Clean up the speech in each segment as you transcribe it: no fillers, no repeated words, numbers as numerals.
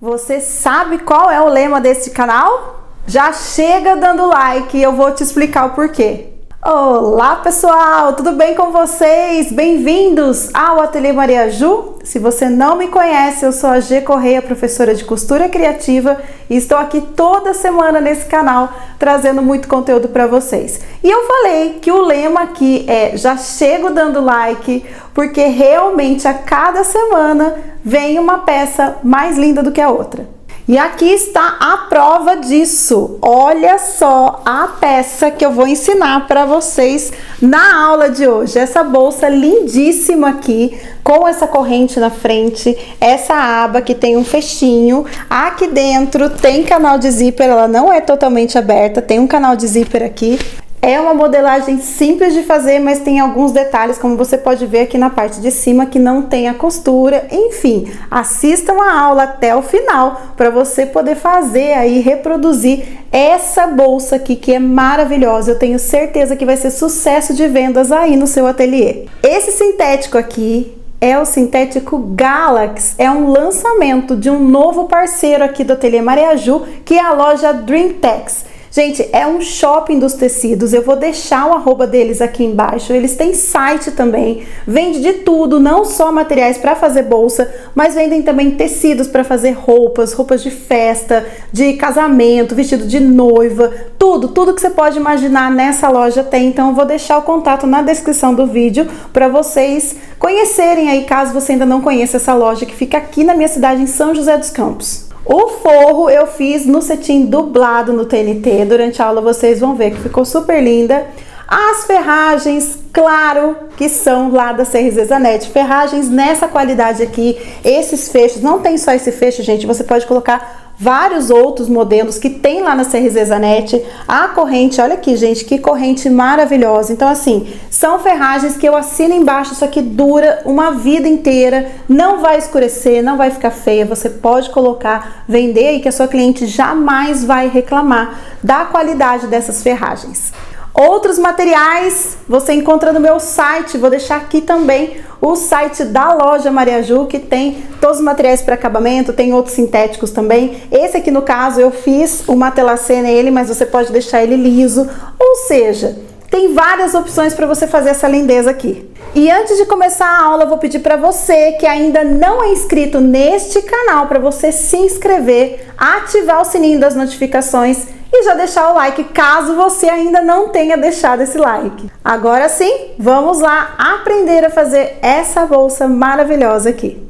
Você sabe qual é o lema desse canal? Já chega dando like e eu vou te explicar o porquê. Olá pessoal, tudo bem com vocês? Bem-vindos ao Ateliê Maria Ju. Se você não me conhece, eu sou a G Correia, professora de costura criativa, e estou aqui toda semana nesse canal trazendo muito conteúdo para vocês. E eu falei que o lema aqui é já chego dando like, porque realmente a cada semana vem uma peça mais linda do que a outra. E aqui está a prova disso. Olha só a peça que eu vou ensinar para vocês na aula de hoje. Essa bolsa lindíssima aqui, com essa corrente na frente, essa aba que tem um fechinho. Aqui dentro tem canal de zíper, ela não é totalmente aberta, tem um canal de zíper aqui. É uma modelagem simples de fazer, mas tem alguns detalhes, como você pode ver aqui na parte de cima, que não tem a costura. Enfim, assistam a aula até o final para você poder fazer aí, reproduzir essa bolsa aqui, que é maravilhosa. Eu tenho certeza que vai ser sucesso de vendas aí no seu ateliê. Esse sintético aqui é o sintético Galax, é um lançamento de um novo parceiro aqui do Ateliê Maria Ju, que é a loja Dreamtex. Gente, é um shopping dos tecidos, eu vou deixar o arroba deles aqui embaixo. Eles têm site também, vende de tudo, não só materiais para fazer bolsa, mas vendem também tecidos para fazer roupas de festa, de casamento, vestido de noiva, tudo que você pode imaginar nessa loja tem. Então eu vou deixar o contato na descrição do vídeo para vocês conhecerem aí, caso você ainda não conheça essa loja, que fica aqui na minha cidade, em São José dos Campos. O forro eu fiz no cetim dublado no TNT, durante a aula vocês vão ver que ficou super linda. As ferragens, claro que são lá da CRZ Zanetti, ferragens nessa qualidade aqui, esses fechos, não tem só esse fecho, gente, você pode colocar vários outros modelos que tem lá na CRZ Zanetti. A corrente, olha aqui, gente, que corrente maravilhosa. Então, assim, são ferragens que eu assino embaixo, isso aqui dura uma vida inteira, não vai escurecer, não vai ficar feia. Você pode colocar, vender aí, que a sua cliente jamais vai reclamar da qualidade dessas ferragens. Outros materiais você encontra no meu site, vou deixar aqui também o site da loja Maria Ju, que tem todos os materiais para acabamento, tem outros sintéticos também. Esse aqui, no caso, eu fiz o matelacê nele, mas você pode deixar ele liso, ou seja, tem várias opções para você fazer essa lindeza aqui. E antes de começar a aula, eu vou pedir para você que ainda não é inscrito neste canal, para você se inscrever, ativar o sininho das notificações e já deixar o like, caso você ainda não tenha deixado esse like. Agora sim, vamos lá aprender a fazer essa bolsa maravilhosa aqui.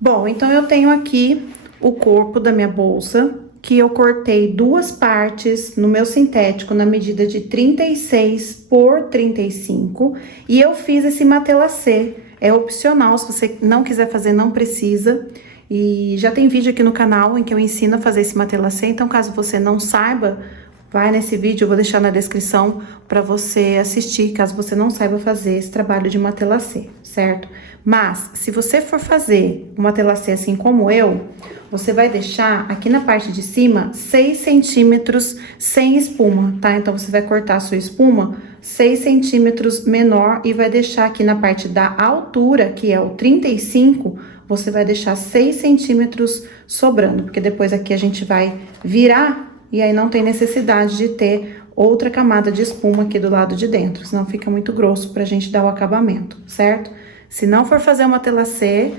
Bom, então eu tenho aqui o corpo da minha bolsa, que eu cortei duas partes no meu sintético na medida de 36 por 35, e eu fiz esse matelacê. É opcional, se você não quiser fazer, não precisa. E já tem vídeo aqui no canal em que eu ensino a fazer esse matelacê, então caso você não saiba, vai nesse vídeo, eu vou deixar na descrição para você assistir, caso você não saiba fazer esse trabalho de matelacê, certo? Mas, se você for fazer um matelacê assim como eu, você vai deixar aqui na parte de cima 6 centímetros sem espuma, tá? Então, você vai cortar a sua espuma 6 centímetros menor e vai deixar aqui na parte da altura, que é o 35, você vai deixar 6 centímetros sobrando, porque depois aqui a gente vai virar e aí não tem necessidade de ter outra camada de espuma aqui do lado de dentro, senão fica muito grosso pra gente dar o acabamento, certo? Se não for fazer uma matelacê,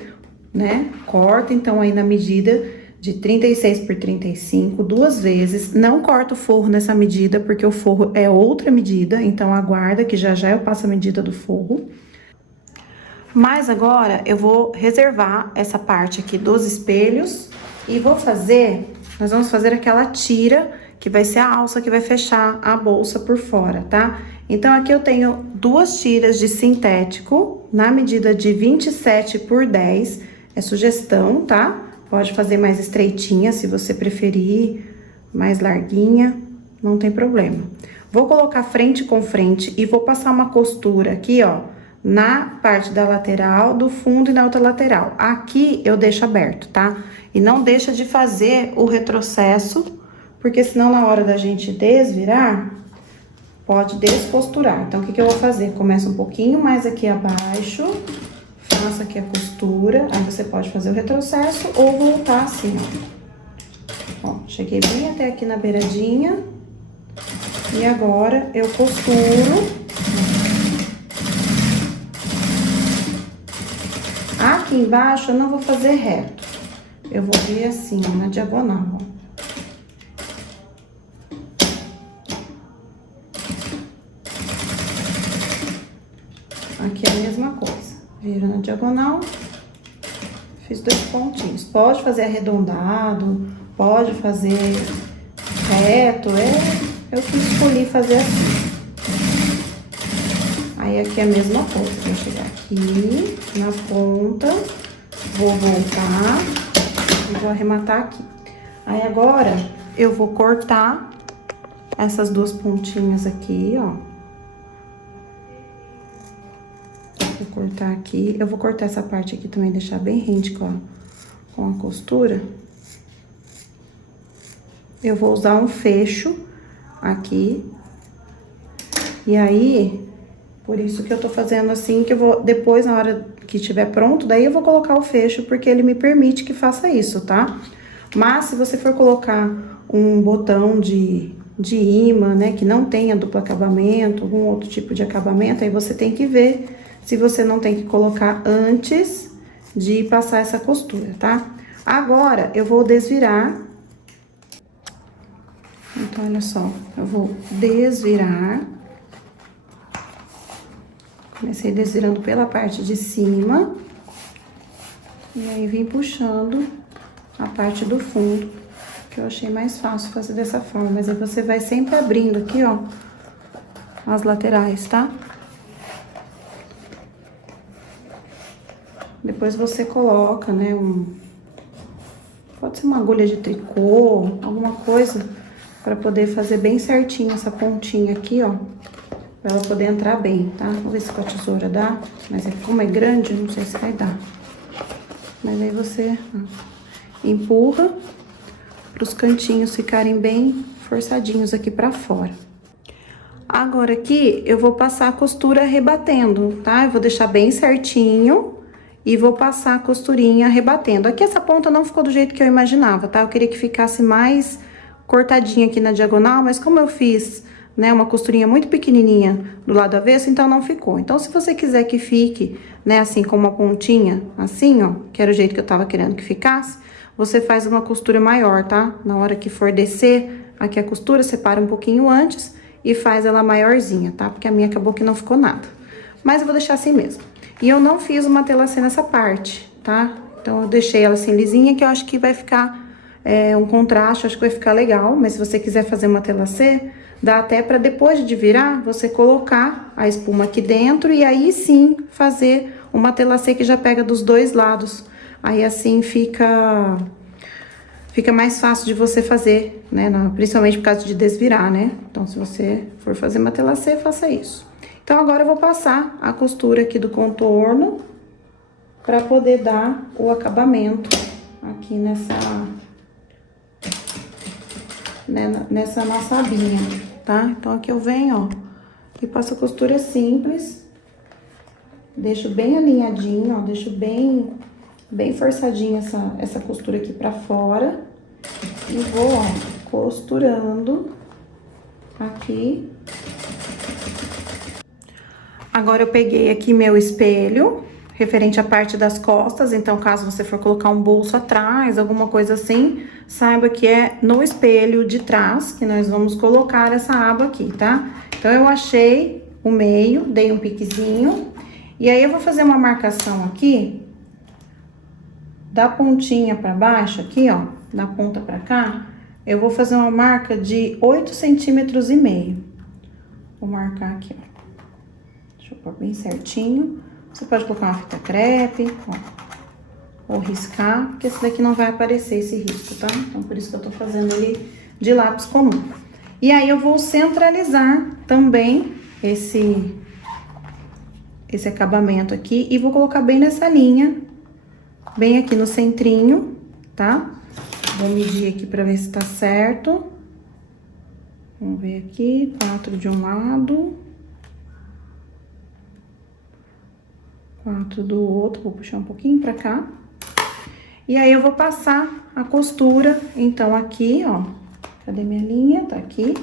né, corta então aí na medida de 36 por 35, duas vezes. Não corta o forro nessa medida, porque o forro é outra medida, então aguarda que já eu passo a medida do forro. Mas agora eu vou reservar essa parte aqui dos espelhos e nós vamos fazer aquela tira, que vai ser a alça que vai fechar a bolsa por fora, tá? Então, aqui eu tenho duas tiras de sintético na medida de 27 por 10, é sugestão, tá? Pode fazer mais estreitinha, se você preferir, mais larguinha, não tem problema. Vou colocar frente com frente e vou passar uma costura aqui, ó, na parte da lateral, do fundo e na outra lateral. Aqui eu deixo aberto, tá? E não deixa de fazer o retrocesso, porque senão na hora da gente desvirar, pode descosturar. Então, o que eu vou fazer? Começa um pouquinho mais aqui abaixo, Passa aqui a costura, aí você pode fazer o retrocesso ou voltar assim, ó. Ó, cheguei bem até aqui na beiradinha. E agora eu costuro. Aqui embaixo eu não vou fazer reto. Eu vou vir assim, ó, na diagonal, ó. Aqui é a mesma coisa. Viro na diagonal. Fiz 2 pontinhos. Pode fazer arredondado, pode fazer reto, eu que escolhi fazer assim. Aí aqui é a mesma coisa, vou chegar aqui na ponta, vou voltar e vou arrematar aqui. Aí agora eu vou cortar essas 2 pontinhas aqui, ó. Vou cortar aqui, eu vou cortar essa parte aqui também, deixar bem rente com a costura. Eu vou usar um fecho aqui. E aí, por isso que eu tô fazendo assim, que eu vou, depois, na hora que estiver pronto, daí eu vou colocar o fecho, porque ele me permite que faça isso, tá? Mas, se você for colocar um botão de imã, né, que não tenha duplo acabamento, algum outro tipo de acabamento, aí você tem que ver se você não tem que colocar antes de passar essa costura, tá? Agora, eu vou desvirar. Então, olha só, eu vou desvirar. Comecei desvirando pela parte de cima. E aí, vim puxando a parte do fundo, que eu achei mais fácil fazer dessa forma. Mas aí, você vai sempre abrindo aqui, ó, as laterais, tá? Depois você coloca, né, pode ser uma agulha de tricô, alguma coisa, pra poder fazer bem certinho essa pontinha aqui, ó. Pra ela poder entrar bem, tá? Vou ver se com a tesoura dá, mas como é grande, não sei se vai dar. Mas aí você empurra pros cantinhos ficarem bem forçadinhos aqui pra fora. Agora aqui, eu vou passar a costura rebatendo, tá? Eu vou deixar bem certinho e vou passar a costurinha rebatendo. Aqui essa ponta não ficou do jeito que eu imaginava, tá? Eu queria que ficasse mais cortadinha aqui na diagonal, mas como eu fiz, né, uma costurinha muito pequenininha do lado avesso, então não ficou. Então, se você quiser que fique, né, assim, com uma pontinha, assim, ó, que era o jeito que eu tava querendo que ficasse, você faz uma costura maior, tá? Na hora que for descer aqui a costura, separa um pouquinho antes e faz ela maiorzinha, tá? Porque a minha acabou que não ficou nada. Mas eu vou deixar assim mesmo. E eu não fiz uma telacê nessa parte, tá? Então, eu deixei ela assim lisinha, que eu acho que vai ficar um contraste, acho que vai ficar legal. Mas se você quiser fazer uma telacê, dá até pra depois de virar, você colocar a espuma aqui dentro e aí sim fazer uma telacê que já pega dos 2 lados. Aí assim fica mais fácil de você fazer, né? Principalmente por causa de desvirar, né? Então, se você for fazer uma telacê, faça isso. Então, agora eu vou passar a costura aqui do contorno pra poder dar o acabamento aqui nessa nossa abinha, tá? Então, aqui eu venho, ó, e passo a costura simples, deixo bem alinhadinho, ó, deixo bem forçadinha essa costura aqui pra fora e vou, ó, costurando aqui. Agora, eu peguei aqui meu espelho, referente à parte das costas, então, caso você for colocar um bolso atrás, alguma coisa assim, saiba que é no espelho de trás que nós vamos colocar essa aba aqui, tá? Então, eu achei o meio, dei um piquezinho, e aí eu vou fazer uma marcação aqui, da pontinha pra baixo, aqui, ó, da ponta pra cá, eu vou fazer uma marca de 8,5 centímetros. Vou marcar aqui, ó. Deixa eu pôr bem certinho. Você pode colocar uma fita crepe, ó, ou riscar, porque esse daqui não vai aparecer esse risco, tá? Então, por isso que eu tô fazendo ele de lápis comum. E aí, eu vou centralizar também esse acabamento aqui e vou colocar bem nessa linha, bem aqui no centrinho, tá? Vou medir aqui pra ver se tá certo. Vamos ver aqui, 4 de um lado, 4 do outro, vou puxar um pouquinho pra cá. E aí, eu vou passar a costura, então, aqui, ó, cadê minha linha? Tá aqui.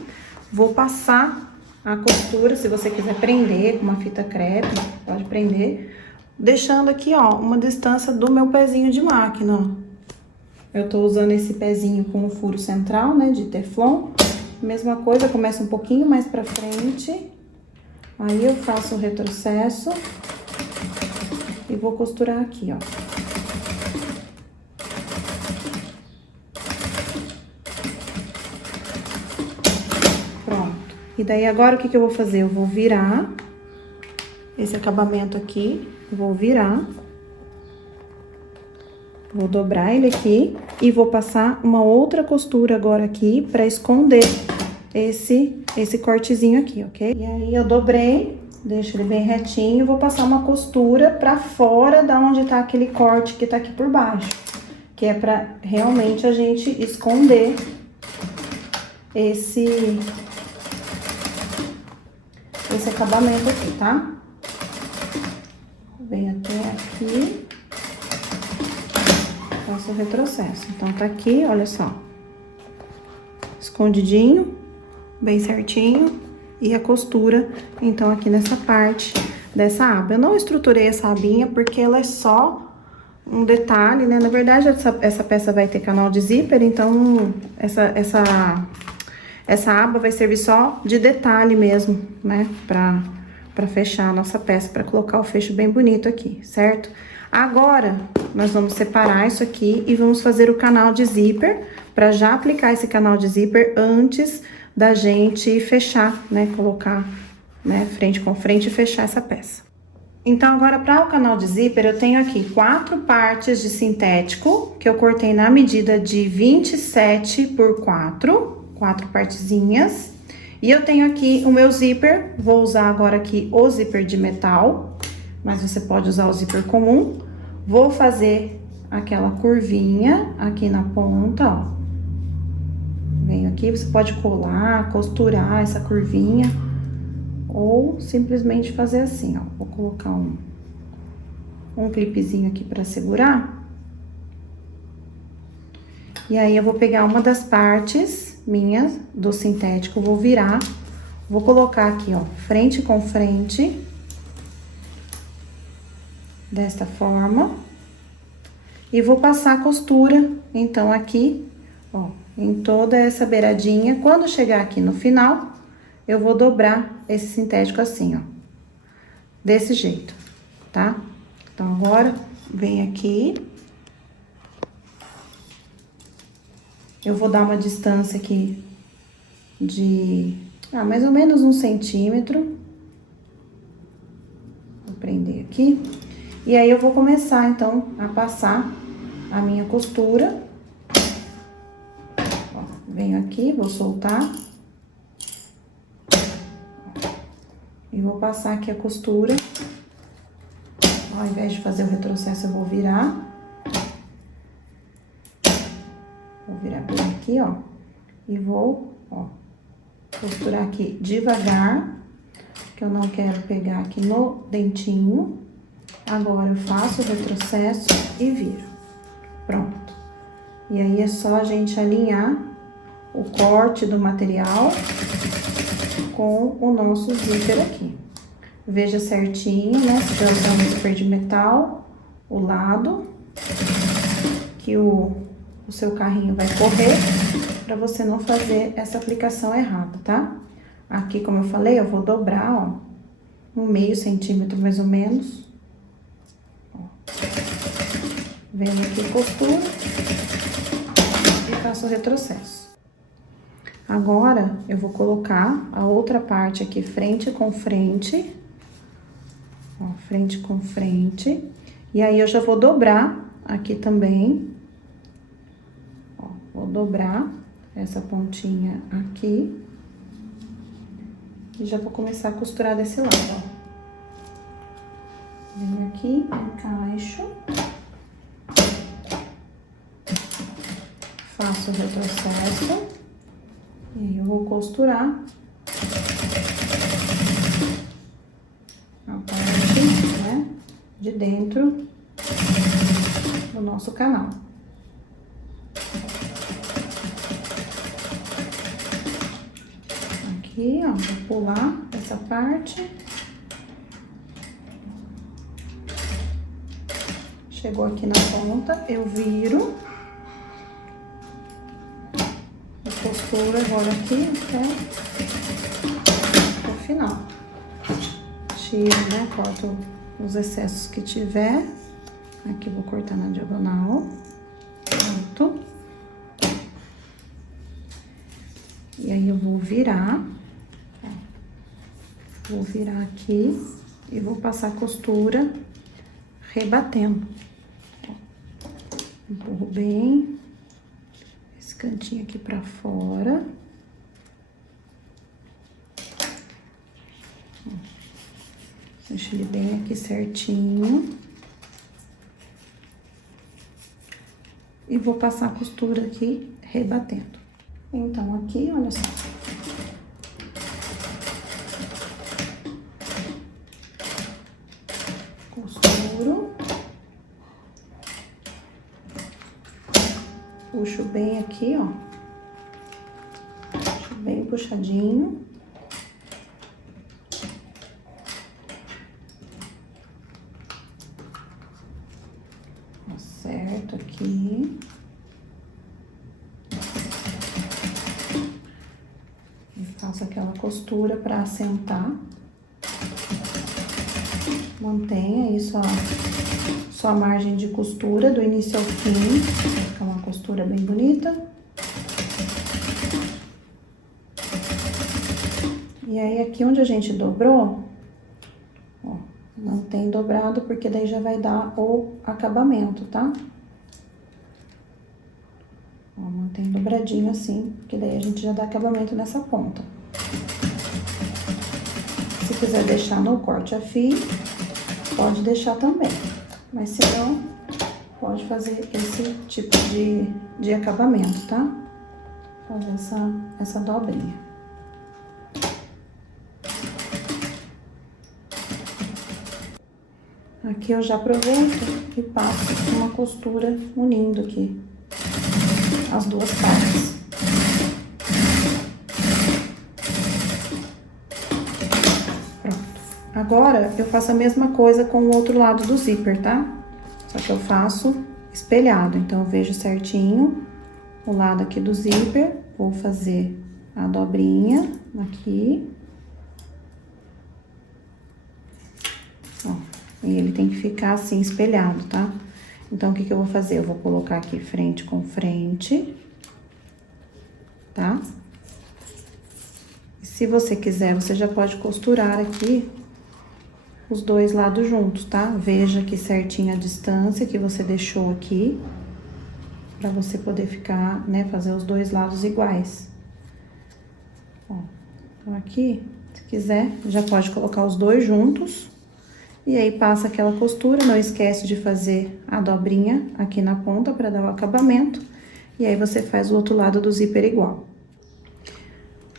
Vou passar a costura, se você quiser prender com uma fita crepe, pode prender, deixando aqui, ó, uma distância do meu pezinho de máquina, ó. Eu tô usando esse pezinho com o furo central, né, de teflon. Mesma coisa, começa um pouquinho mais pra frente. Aí, eu faço o retrocesso e vou costurar aqui, ó. Pronto. E daí, agora, o que que eu vou fazer? Eu vou virar esse acabamento aqui, vou virar. Vou dobrar ele aqui e vou passar uma outra costura agora aqui pra esconder esse cortezinho aqui, ok? E aí, eu dobrei, deixo ele bem retinho, vou passar uma costura pra fora da onde tá aquele corte que tá aqui por baixo. Que é pra realmente a gente esconder esse acabamento aqui, tá? Vem até aqui. Faço o retrocesso. Então, tá aqui, olha só. Escondidinho, bem certinho. E a costura, então, aqui nessa parte dessa aba. Eu não estruturei essa abinha porque ela é só um detalhe, né? Na verdade, essa peça vai ter canal de zíper, então, essa aba vai servir só de detalhe mesmo, né? Pra fechar a nossa peça, pra colocar o fecho bem bonito aqui, certo? Agora, nós vamos separar isso aqui e vamos fazer o canal de zíper, pra já aplicar esse canal de zíper antes da gente fechar, né? Colocar, né, frente com frente e fechar essa peça. Então, agora, para o canal de zíper, eu tenho aqui 4 partes de sintético, que eu cortei na medida de 27 por 4 partezinhas. E eu tenho aqui o meu zíper, vou usar agora aqui o zíper de metal, mas você pode usar o zíper comum. Vou fazer aquela curvinha aqui na ponta, ó. Venho aqui, você pode colar, costurar essa curvinha, ou simplesmente fazer assim, ó. Vou colocar um clipezinho aqui pra segurar. E aí, eu vou pegar uma das partes minhas do sintético, vou virar, vou colocar aqui, ó, frente com frente, desta forma, e vou passar a costura, então, aqui, ó, em toda essa beiradinha. Quando chegar aqui no final, eu vou dobrar esse sintético assim, ó, desse jeito, tá? Então, agora, vem aqui, eu vou dar uma distância aqui de, mais ou menos 1 centímetro. Vou prender aqui. E aí, eu vou começar, então, a passar a minha costura. Ó, venho aqui, vou soltar. E vou passar aqui a costura. Ao invés de fazer o retrocesso, eu vou virar. Vou virar bem aqui, ó. E vou, ó, costurar aqui devagar, que eu não quero pegar aqui no dentinho. Agora, eu faço o retrocesso e viro. Pronto. E aí, é só a gente alinhar o corte do material com o nosso zíper aqui. Veja certinho, né? Se já usando o zíper de metal, o lado que o seu carrinho vai correr, pra você não fazer essa aplicação errada, tá? Aqui, como eu falei, eu vou dobrar, ó, 1/2 centímetro mais ou menos. Venho aqui, costuro e faço o retrocesso. Agora, eu vou colocar a outra parte aqui, frente com frente. Ó, frente com frente. E aí, eu já vou dobrar aqui também. Ó, vou dobrar essa pontinha aqui. E já vou começar a costurar desse lado, ó. Venho aqui, encaixo. Faço o retrocesso. E aí, eu vou costurar a parte, né, de dentro do nosso canal. Aqui, ó, vou pular essa parte. Chegou aqui na ponta, eu viro. E costuro agora aqui até o final. Tiro, né? Corto os excessos que tiver. Aqui vou cortar na diagonal. Pronto. E aí eu vou virar. Vou virar aqui e vou passar a costura rebatendo. Empurro bem esse cantinho aqui pra fora. Deixa ele bem aqui certinho. E vou passar a costura aqui rebatendo. Então, aqui, olha só. Costuro. Puxo bem aqui, ó. Puxo bem puxadinho. Acerto aqui. E faço aquela costura pra assentar. Mantenha aí sua margem de costura do início ao fim. Fica uma costura bem bonita. E aí, aqui onde a gente dobrou, ó, mantém dobrado, porque daí já vai dar o acabamento, tá? Ó, mantém dobradinho assim, porque daí a gente já dá acabamento nessa ponta. Se quiser deixar no corte a fio, pode deixar também. Mas se não, pode fazer esse tipo de acabamento, tá? Fazer essa dobrinha. Aqui eu já aproveito e passo uma costura unindo aqui as duas partes. Agora, eu faço a mesma coisa com o outro lado do zíper, tá? Só que eu faço espelhado. Então, eu vejo certinho o lado aqui do zíper. Vou fazer a dobrinha aqui. Ó, e ele tem que ficar assim, espelhado, tá? Então, o que que eu vou fazer? Eu vou colocar aqui frente com frente, tá? E se você quiser, você já pode costurar aqui os dois lados juntos, tá? Veja aqui certinho a distância que você deixou aqui, pra você poder ficar, né, fazer os dois lados iguais. Ó, então aqui, se quiser, já pode colocar os dois juntos. E aí, passa aquela costura, não esquece de fazer a dobrinha aqui na ponta pra dar o acabamento. E aí, você faz o outro lado do zíper igual.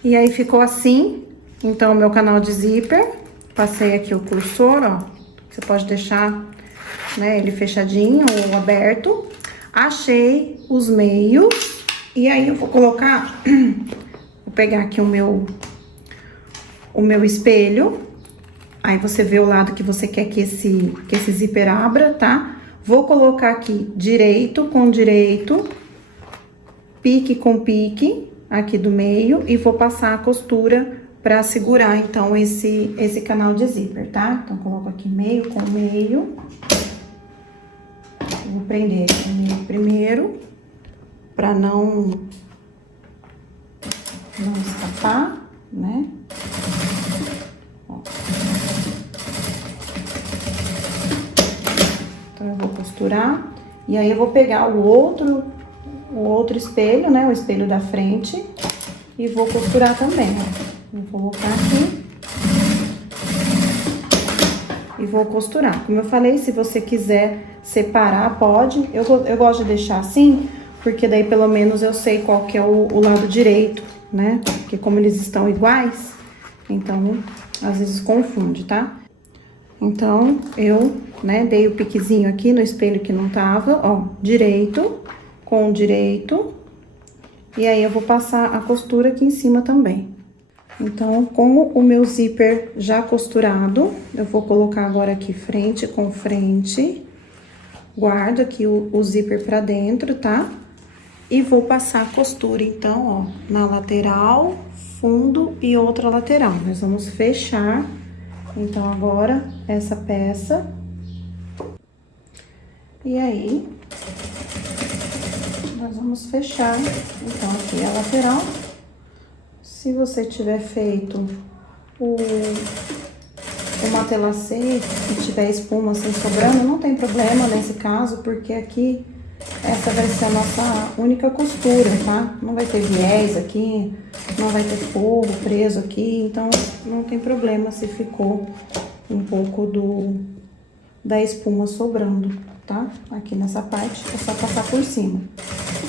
E aí, ficou assim, então, o meu canal de zíper. Passei aqui o cursor, ó, você pode deixar, né, ele fechadinho ou aberto. Achei os meios, e aí eu vou colocar, vou pegar aqui o meu espelho. Aí você vê o lado que você quer que esse zíper abra, tá? Vou colocar aqui direito com direito, pique com pique, aqui do meio, e vou passar a costura pra segurar, então, esse canal de zíper, tá? Então, coloco aqui meio com meio. Vou prender aqui o meio primeiro, pra não escapar, né? Ó. Então, eu vou costurar. E aí, eu vou pegar o outro espelho, né? O espelho da frente. E vou costurar também, ó. Vou colocar aqui e vou costurar. Como eu falei, se você quiser separar, pode. Eu gosto de deixar assim, porque daí pelo menos eu sei qual que é o lado direito, né? Porque como eles estão iguais, então às vezes confunde, tá? Então, eu, né, dei o piquezinho aqui no espelho que não tava, ó, direito, com direito. E aí, eu vou passar a costura aqui em cima também. Então, com o meu zíper já costurado, eu vou colocar agora aqui frente com frente. Guardo aqui o zíper pra dentro, tá? E vou passar a costura, então, ó, na lateral, fundo e outra lateral. Nós vamos fechar, então, agora, essa peça. E aí, nós vamos fechar, então, aqui a lateral. Se você tiver feito o matelacê e tiver espuma assim sobrando, não tem problema nesse caso, porque aqui essa vai ser a nossa única costura, tá? Não vai ter viés aqui, não vai ter forro preso aqui, então não tem problema se ficou um pouco da espuma sobrando, tá? Aqui nessa parte é só passar por cima.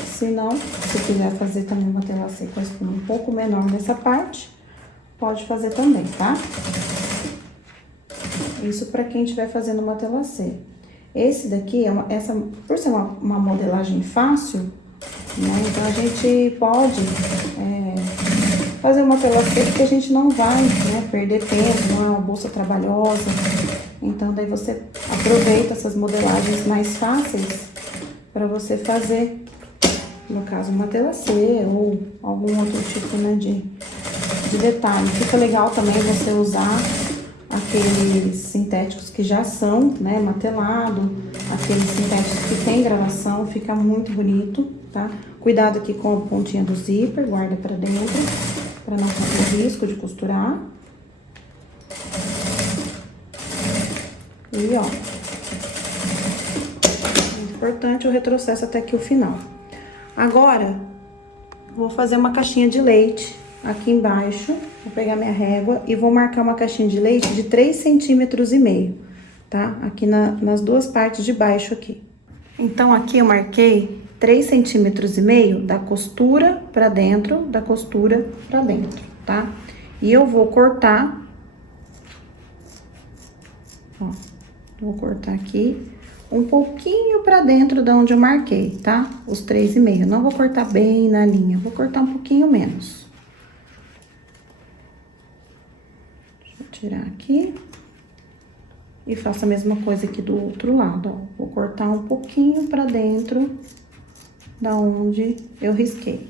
Se não, se quiser fazer também um matelacê com a espuma um pouco menor nessa parte, pode fazer também, tá? Isso para quem estiver fazendo matelacê. Esse daqui, por ser uma modelagem fácil, né? Então, a gente pode fazer uma matelacê porque a gente não vai, né, perder tempo, não é uma bolsa trabalhosa. Então, daí você aproveita essas modelagens mais fáceis para você fazer, no caso, um matelacê ou algum outro tipo, né, de detalhe. Fica legal também você usar aqueles sintéticos que já são, né, matelado, aqueles sintéticos que tem gravação, fica muito bonito, tá? Cuidado aqui com a pontinha do zíper, guarda pra dentro, pra não correr risco de costurar. E, ó, muito importante o retrocesso até aqui o final. Agora, vou fazer uma caixinha de leite aqui embaixo. Vou pegar minha régua e vou marcar uma caixinha de leite de 3,5 cm, tá? Aqui nas duas partes de baixo aqui. Então, aqui eu marquei 3,5 cm da costura pra dentro, da costura pra dentro, tá? E eu vou cortar, ó, vou cortar aqui um pouquinho pra dentro da onde eu marquei, tá? Os 3,5. Não vou cortar bem na linha, vou cortar um pouquinho menos. Tirar aqui e faço a mesma coisa aqui do outro lado, ó. Vou cortar um pouquinho pra dentro da onde eu risquei.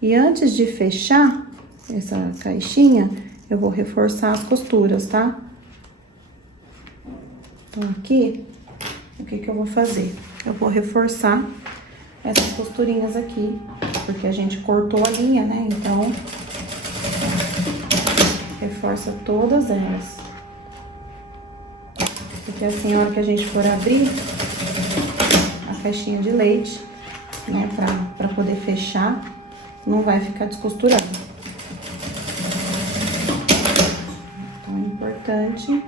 E antes de fechar essa caixinha, eu vou reforçar as costuras, tá? Então, aqui, o que eu vou fazer? Eu vou reforçar essas costurinhas aqui, porque a gente cortou a linha, né? Então, reforça todas elas. Porque assim, a hora que a gente for abrir a caixinha de leite, né, pra poder fechar, não vai ficar descosturado. Então, é importante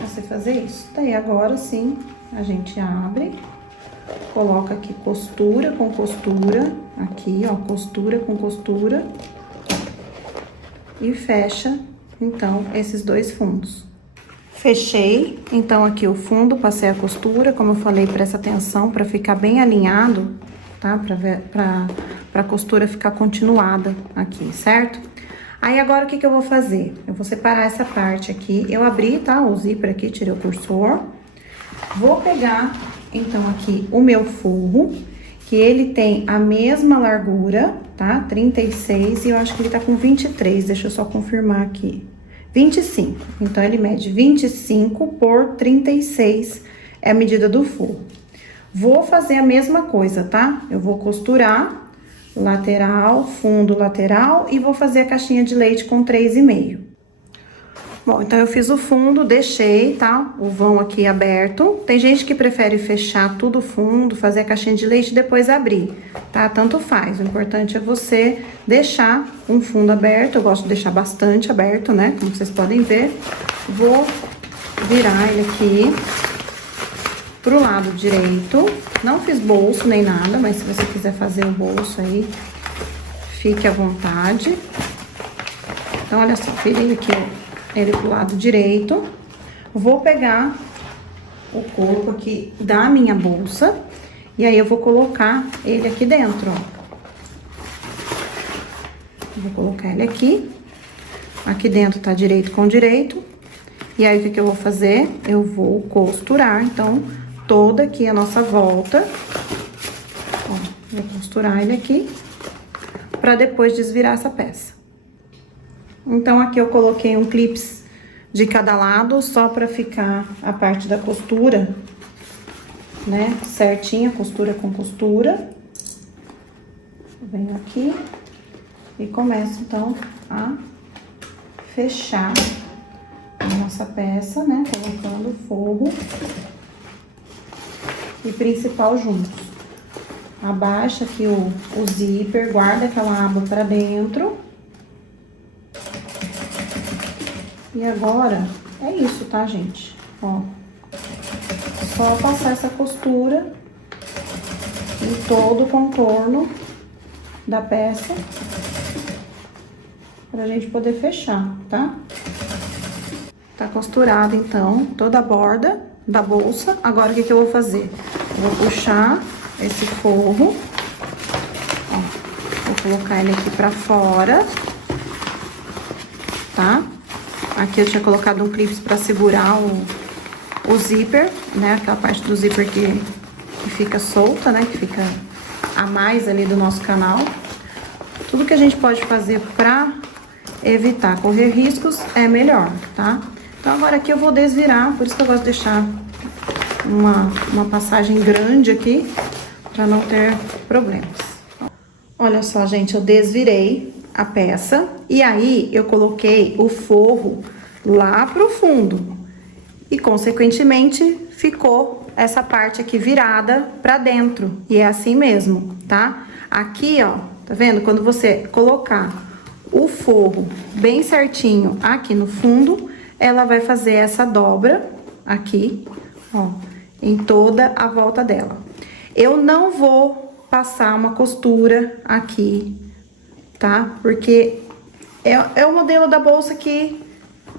você fazer isso. Daí, agora sim, a gente abre, coloca aqui costura com costura, aqui, ó, costura com costura, e fecha, então, esses dois fundos. Fechei, então, aqui o fundo, passei a costura, como eu falei, presta atenção pra ficar bem alinhado, tá? Pra costura ficar continuada aqui, certo? Aí, agora, o que eu vou fazer? Eu vou separar essa parte aqui, eu abri, tá? O zíper aqui, tirei o cursor. Vou pegar, então, aqui o meu forro, que ele tem a mesma largura, tá? 36, e eu acho que ele tá com 23, deixa eu só confirmar aqui. 25, então ele mede 25 por 36, é a medida do forro. Vou fazer a mesma coisa, tá? Eu vou costurar lateral, fundo, lateral, e vou fazer a caixinha de leite com 3,5. Bom, então eu fiz o fundo, deixei, tá? O vão aqui aberto. Tem gente que prefere fechar tudo o fundo, fazer a caixinha de leite e depois abrir, tá? Tanto faz. O importante é você deixar um fundo aberto. Eu gosto de deixar bastante aberto, né? Como vocês podem ver. Vou virar ele aqui pro lado direito. Não fiz bolso nem nada, mas se você quiser fazer o bolso aí, fique à vontade. Então, olha só, virei aqui ele pro lado direito. Vou pegar o corpo aqui da minha bolsa e aí eu vou colocar ele aqui dentro, ó. Vou colocar ele aqui. Aqui dentro tá direito com direito. E aí, o que eu vou fazer? Eu vou costurar, então, toda aqui a nossa volta. Ó, vou costurar ele aqui, pra depois desvirar essa peça. Então, aqui eu coloquei um clips de cada lado, só pra ficar a parte da costura, né, certinha, costura com costura. Venho aqui e começo, então, a fechar a nossa peça, né, colocando o forro e principal juntos. Abaixa aqui o zíper, guarda aquela aba pra dentro. E agora, é isso, tá, gente? Ó, só passar essa costura em todo o contorno da peça pra gente poder fechar, tá? Tá costurada, então, toda a borda da bolsa. Agora, o que eu vou fazer? Eu vou puxar esse forro, ó, vou colocar ele aqui pra fora, tá? Aqui eu tinha colocado um clipe pra segurar o zíper, né? Aquela parte do zíper que fica solta, né? Que fica a mais ali do nosso canal. Tudo que a gente pode fazer pra evitar correr riscos é melhor, tá? Então, agora aqui eu vou desvirar, por isso que eu gosto de deixar uma passagem grande aqui, pra não ter problemas. Olha só, gente, eu desvirei a peça e aí eu coloquei o forro lá pro fundo e, consequentemente, ficou essa parte aqui virada pra dentro. E é assim mesmo, tá? Aqui, ó, tá vendo? Quando você colocar o forro bem certinho aqui no fundo, ela vai fazer essa dobra aqui, ó, em toda a volta dela. Eu não vou passar uma costura aqui, tá? Porque é o modelo da bolsa que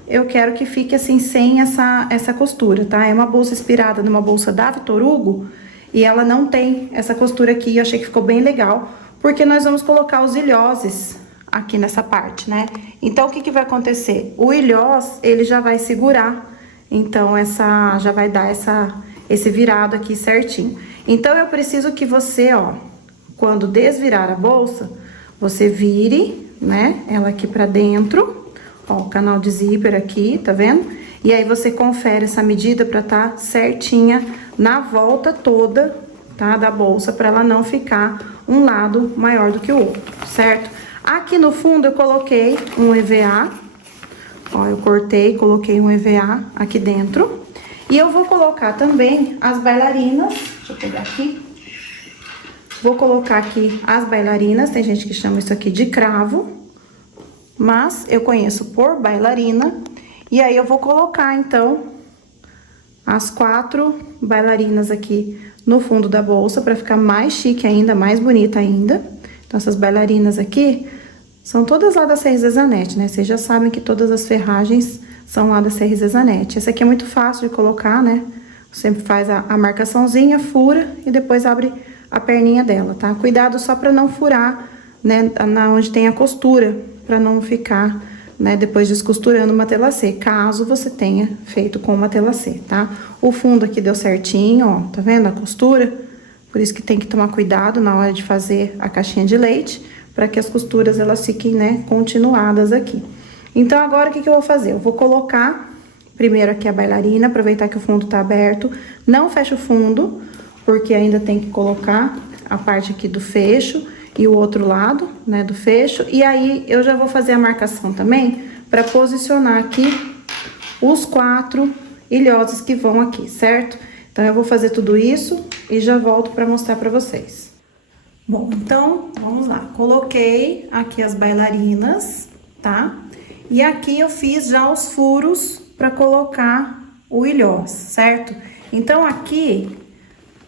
eu quero que fique assim, sem essa costura, tá? É uma bolsa inspirada numa bolsa da Vitor Hugo e ela não tem essa costura aqui. Eu achei que ficou bem legal, porque nós vamos colocar os ilhoses aqui nessa parte, né? Então, o que vai acontecer? O ilhós, ele já vai segurar, então, já vai dar esse virado aqui certinho. Então, eu preciso que você, ó, quando desvirar a bolsa, você vire, né, ela aqui pra dentro, ó, o canal de zíper aqui, tá vendo? E aí, você confere essa medida pra tá certinha na volta toda, tá, da bolsa, pra ela não ficar um lado maior do que o outro, certo? Aqui no fundo eu coloquei um EVA, ó, eu cortei, coloquei um EVA aqui dentro. E eu vou colocar também as bailarinas, deixa eu pegar aqui. Vou colocar aqui as bailarinas, tem gente que chama isso aqui de cravo, mas eu conheço por bailarina. E aí eu vou colocar, então, as 4 bailarinas aqui no fundo da bolsa, pra ficar mais chique ainda, mais bonita ainda. Então, essas bailarinas aqui são todas lá da CRZ Zanetti, né? Vocês já sabem que todas as ferragens são lá da CRZ Zanetti. Essa aqui é muito fácil de colocar, né? Você faz a marcaçãozinha, fura e depois abre a perninha dela, tá? Cuidado só pra não furar, né? Onde tem a costura, pra não ficar, né? Depois descosturando uma telacê, caso você tenha feito com uma telacê, tá? O fundo aqui deu certinho, ó, tá vendo a costura? Por isso que tem que tomar cuidado na hora de fazer a caixinha de leite, para que as costuras elas fiquem, né, continuadas aqui. Então, agora o que eu vou fazer? Eu vou colocar primeiro aqui a bailarina, aproveitar que o fundo tá aberto. Não fecha o fundo, porque ainda tem que colocar a parte aqui do fecho e o outro lado, né, do fecho. E aí, eu já vou fazer a marcação também, para posicionar aqui os 4 ilhoses que vão aqui, certo? Então, eu vou fazer tudo isso e já volto para mostrar para vocês. Bom, então, vamos lá. Coloquei aqui as bailarinas, tá? E aqui eu fiz já os furos para colocar o ilhós, certo? Então, aqui,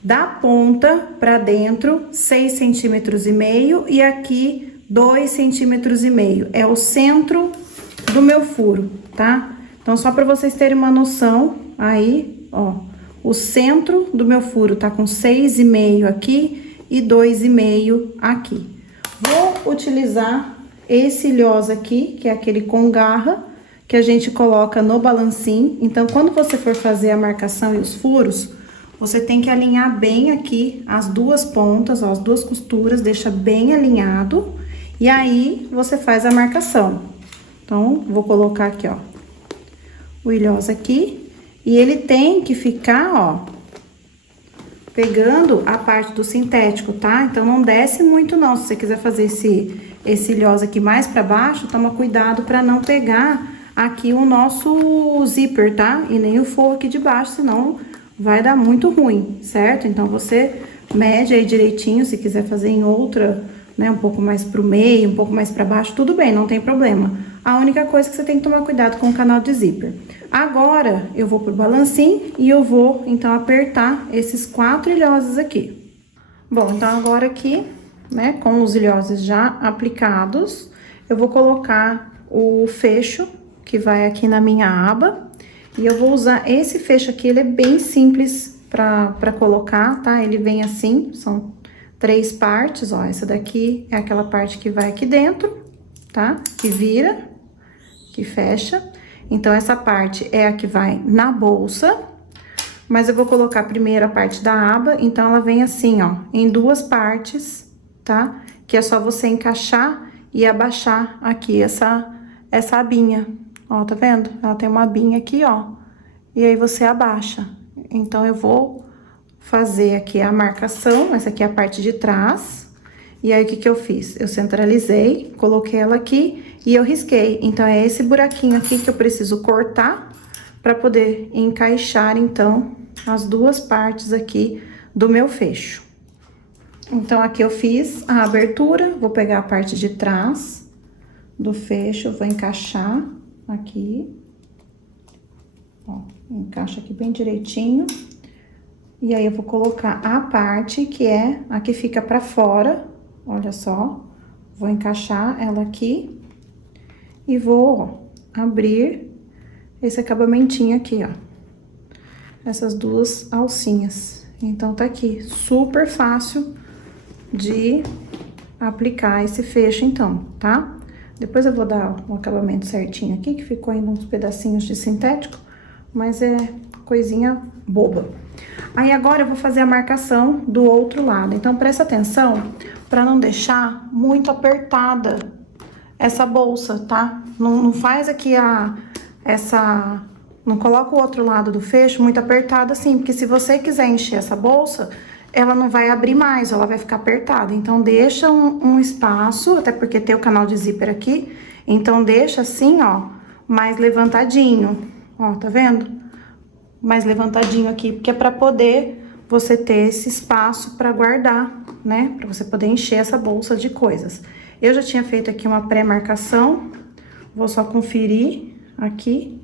da ponta para dentro, 6,5 centímetros e aqui 2,5 centímetros. É o centro do meu furo, tá? Então, só para vocês terem uma noção, aí, ó, o centro do meu furo tá com 6,5 aqui e 2,5 aqui. Vou utilizar esse ilhosa aqui, que é aquele com garra, que a gente coloca no balancim. Então, quando você for fazer a marcação e os furos, você tem que alinhar bem aqui as duas pontas, ó, as duas costuras, deixa bem alinhado. E aí, você faz a marcação. Então, vou colocar aqui, ó, o ilhosa aqui. E ele tem que ficar, ó, pegando a parte do sintético, tá? Então, não desce muito não. Se você quiser fazer esse ilhosa aqui mais pra baixo, toma cuidado pra não pegar aqui o nosso zíper, tá? E nem o forro aqui de baixo, senão vai dar muito ruim, certo? Então, você mede aí direitinho, se quiser fazer em outra, né, um pouco mais pro meio, um pouco mais pra baixo, tudo bem, não tem problema. A única coisa que você tem que tomar cuidado com o canal de zíper. Agora, eu vou pro balancim e eu vou, então, apertar esses 4 ilhoses aqui. Bom, então, agora aqui, né, com os ilhoses já aplicados, eu vou colocar o fecho, que vai aqui na minha aba. E eu vou usar esse fecho aqui, ele é bem simples pra colocar, tá? Ele vem assim, são 3 partes, ó. Essa daqui é aquela parte que vai aqui dentro, tá? Que vira, que fecha. Então, essa parte é a que vai na bolsa, mas eu vou colocar primeiro a parte da aba, então ela vem assim, ó, em 2 partes, tá? Que é só você encaixar e abaixar aqui essa abinha, ó, tá vendo? Ela tem uma abinha aqui, ó, e aí você abaixa. Então, eu vou fazer aqui a marcação, essa aqui é a parte de trás. E aí, o que que eu fiz? Eu centralizei, coloquei ela aqui e eu risquei. Então, é esse buraquinho aqui que eu preciso cortar para poder encaixar, então, as 2 partes aqui do meu fecho. Então, aqui eu fiz a abertura, vou pegar a parte de trás do fecho, vou encaixar aqui. Ó, encaixa aqui bem direitinho. E aí, eu vou colocar a parte que é a que fica pra fora. Olha só, vou encaixar ela aqui e vou, ó, abrir esse acabamentinho aqui, ó. Essas 2 alcinhas. Então, tá aqui, super fácil de aplicar esse fecho, então, tá? Depois eu vou dar o acabamento certinho aqui, que ficou ainda uns pedacinhos de sintético, mas é coisinha boba. Aí, agora eu vou fazer a marcação do outro lado. Então, presta atenção para não deixar muito apertada essa bolsa, tá? Não faz aqui não coloca o outro lado do fecho muito apertado assim, porque se você quiser encher essa bolsa, ela não vai abrir mais, ela vai ficar apertada. Então, deixa um espaço, até porque tem o canal de zíper aqui, então deixa assim, ó, mais levantadinho, ó, tá vendo? Mais levantadinho aqui, porque é pra poder você ter esse espaço pra guardar, né? Pra você poder encher essa bolsa de coisas. Eu já tinha feito aqui uma pré-marcação, vou só conferir aqui.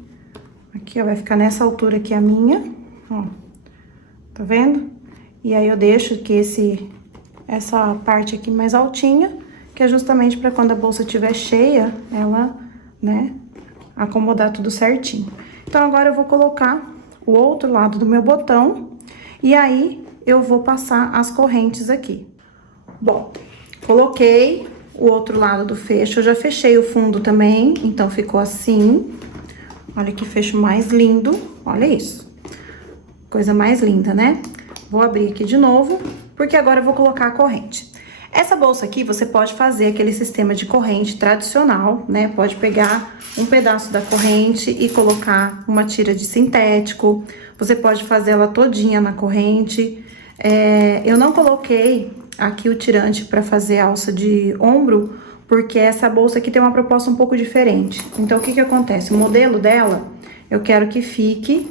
Aqui, ó, vai ficar nessa altura aqui a minha, ó. Tá vendo? E aí, eu deixo que essa parte aqui mais altinha, que é justamente pra quando a bolsa estiver cheia, ela, né, acomodar tudo certinho. Então, agora eu vou colocar o outro lado do meu botão, e aí, eu vou passar as correntes aqui. Bom, coloquei o outro lado do fecho, eu já fechei o fundo também, então ficou assim. Olha que fecho mais lindo, olha isso. Coisa mais linda, né? Vou abrir aqui de novo, porque agora eu vou colocar a corrente. Essa bolsa aqui, você pode fazer aquele sistema de corrente tradicional, né? Pode pegar um pedaço da corrente e colocar uma tira de sintético. Você pode fazer ela todinha na corrente. Eu não coloquei aqui o tirante para fazer alça de ombro, porque essa bolsa aqui tem uma proposta um pouco diferente. Então, o que que acontece? O modelo dela, eu quero que fique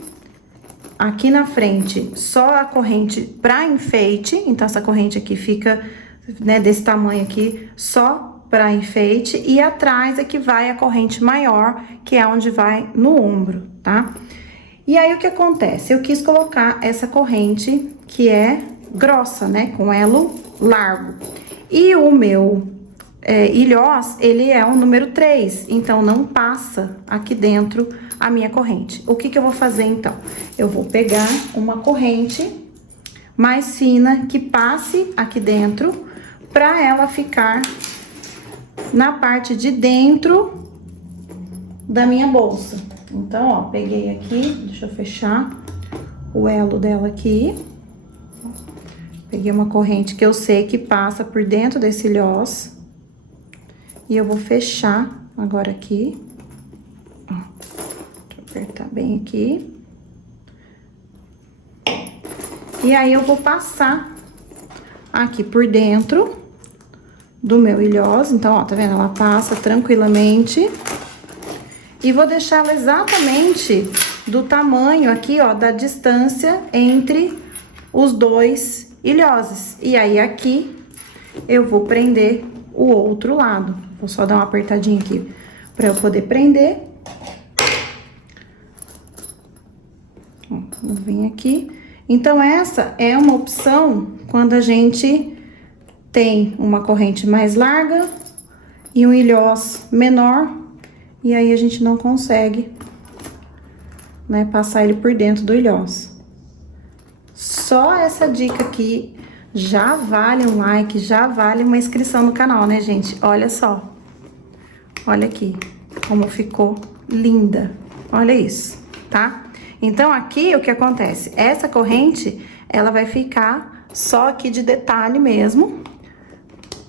aqui na frente só a corrente para enfeite. Então, essa corrente aqui fica, né, desse tamanho aqui, só para enfeite. E atrás é que vai a corrente maior, que é onde vai no ombro, tá? E aí, o que acontece? Eu quis colocar essa corrente que é grossa, né, com elo largo. E o meu ilhós, ele é o número 3, então não passa aqui dentro a minha corrente. O que que eu vou fazer então? Eu vou pegar uma corrente mais fina que passe aqui dentro, para ela ficar na parte de dentro da minha bolsa. Então, ó, peguei aqui, deixa eu fechar o elo dela aqui. Peguei uma corrente que eu sei que passa por dentro desse ilhós. E eu vou fechar agora aqui. Ó, deixa eu apertar bem aqui. E aí, eu vou passar aqui por dentro do meu ilhós. Então, ó, tá vendo? Ela passa tranquilamente. E vou deixar ela exatamente do tamanho aqui, ó, da distância entre os dois ilhoses. E aí, aqui, eu vou prender o outro lado. Vou só dar uma apertadinha aqui pra eu poder prender. Ó, vou vir aqui. Então, essa é uma opção quando a gente tem uma corrente mais larga e um ilhós menor, e aí a gente não consegue, né, passar ele por dentro do ilhós. Só essa dica aqui já vale um like, já vale uma inscrição no canal, né, gente? Olha só. Olha aqui como ficou linda. Olha isso, tá? Então, aqui, o que acontece? Essa corrente, ela vai ficar só aqui de detalhe mesmo,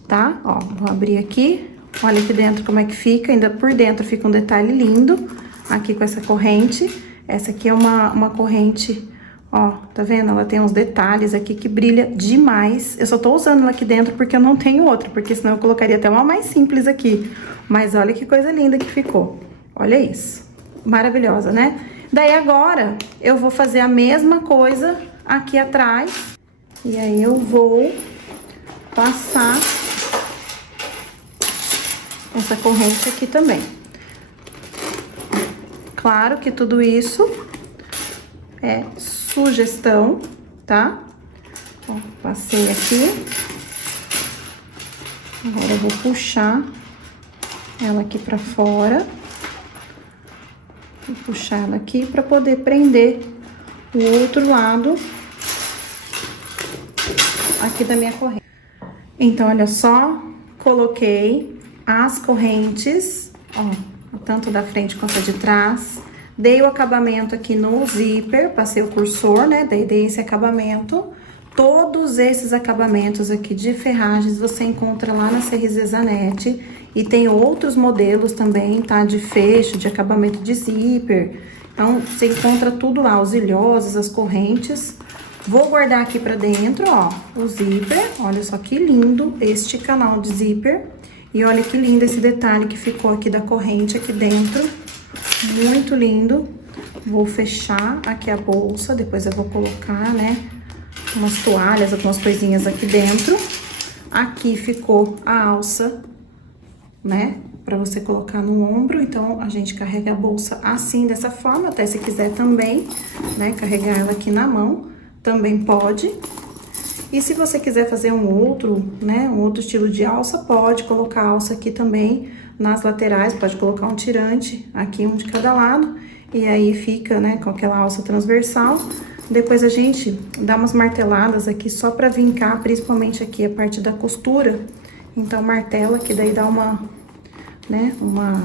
tá? Ó, vou abrir aqui, olha aqui dentro como é que fica, ainda por dentro fica um detalhe lindo, aqui com essa corrente. Essa aqui é uma corrente, ó, tá vendo? Ela tem uns detalhes aqui que brilha demais. Eu só tô usando ela aqui dentro porque eu não tenho outra, porque senão eu colocaria até uma mais simples aqui. Mas olha que coisa linda que ficou. Olha isso. Maravilhosa, né? Daí agora, eu vou fazer a mesma coisa aqui atrás. E aí, eu vou passar essa corrente aqui também. Claro que tudo isso é sugestão, tá? Ó, passei aqui. Agora eu vou puxar ela aqui pra fora. Vou puxar ela aqui pra poder prender o outro lado aqui da minha corrente. Então, olha só, coloquei as correntes, ó, tanto da frente quanto de trás. Dei o acabamento aqui no zíper, passei o cursor, né? Daí dei esse acabamento. Todos esses acabamentos aqui de ferragens você encontra lá na CRZ Zanetti. E tem outros modelos também, tá? De fecho, de acabamento de zíper. Então, você encontra tudo lá, os ilhosos, as correntes. Vou guardar aqui pra dentro, ó, o zíper. Olha só que lindo este canal de zíper. E olha que lindo esse detalhe que ficou aqui da corrente aqui dentro. Muito lindo. Vou fechar aqui a bolsa, depois eu vou colocar, né, umas toalhas, algumas coisinhas aqui dentro. Aqui ficou a alça, né, pra você colocar no ombro. Então, a gente carrega a bolsa assim, dessa forma. Até se quiser também, né, carregar ela aqui na mão, também pode. E se você quiser fazer um outro, né, um outro estilo de alça, pode colocar a alça aqui também nas laterais, pode colocar um tirante aqui, um de cada lado, e aí fica, né, com aquela alça transversal. Depois a gente dá umas marteladas aqui só pra vincar, principalmente aqui a parte da costura. Então, martela, que daí dá uma, né, uma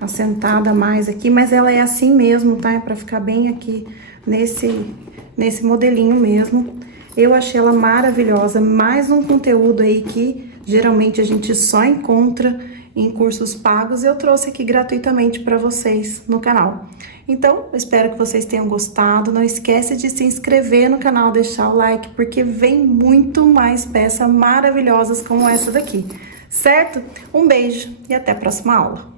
assentada a mais aqui, mas ela é assim mesmo, tá? É pra ficar bem aqui nesse modelinho mesmo. Eu achei ela maravilhosa, mais um conteúdo aí que geralmente a gente só encontra em cursos pagos. Eu trouxe aqui gratuitamente para vocês no canal. Então, espero que vocês tenham gostado. Não esquece de se inscrever no canal, deixar o like, porque vem muito mais peças maravilhosas como essa daqui, certo? Um beijo e até a próxima aula.